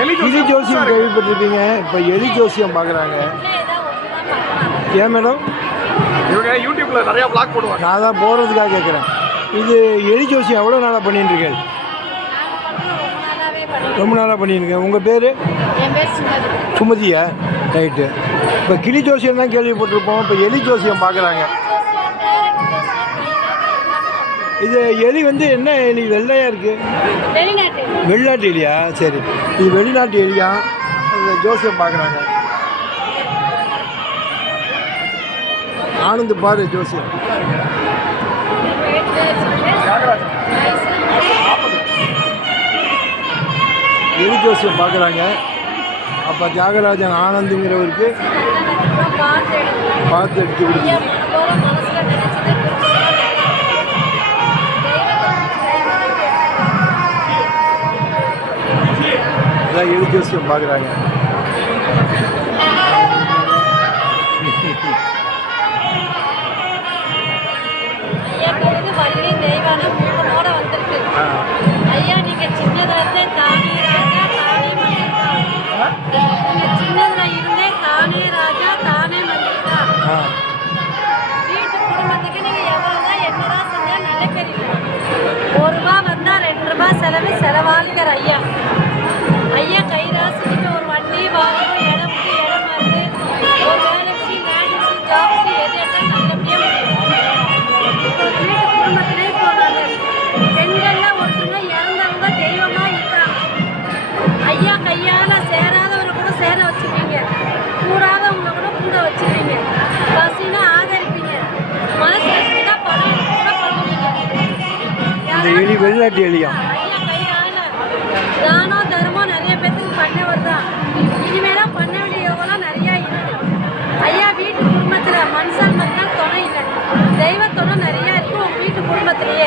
எலி ஜோசியம். கேள்விப்பட்டிருப்பீங்க. இப்போ எலி ஜோசியம் பார்க்குறாங்க ஏன் மேடம்? இவங்க யூடியூப்ல நிறைய vlog போடுவாங்க. நான் தான் போகிறதுக்காக கேட்குறேன் இது எலி ஜோசியம் எவ்வளோ நாளாக பண்ணிட்டு இருக்கேன் ரொம்ப நாளாக பண்ணிட்டு இருக்கேன் உங்கள் பேர்? சுமதியா? ரைட்டு இப்போ கிளி ஜோசியம் தான் கேள்விப்பட்டிருப்போம். இப்போ எலி ஜோசியம் பார்க்குறாங்க இது எலி வந்து என்ன எலி? வெள்ளையாக இருக்குது வெளிநாட்டு எலியா? சரி. இது வெளிநாட்டு எலியா? ஜோசியம் பார்க்குறாங்க. ஆனந்த் பாரு ஜோசியம். எலி ஜோசியம் பார்க்குறாங்க. அப்போ தியாகராஜன் ஆனந்துங்கிறவருக்கு பார்த்து எடுத்து கொடுங்க. அதான் எலி ஜோசியம் பார்க்குறாங்க சின்னதுல இருந்தே தானே ராஜா தானே மல்லிகா வெளிநாட்டு எலியா ஐயா கையால தானம் தர்மம் நிறைய பேத்துக்கு பண்ணவர் தான். இனிமேலாம் பண்ண வேண்டிய யோகம்லாம் நிறைய இருக்கு. ஐயா வீட்டு குடும்பத்தில் மனுஷன் மக்கள் துணை இல்லை. தெய்வ துணை நிறைய இருக்கு வீட்டு குடும்பத்திலேயே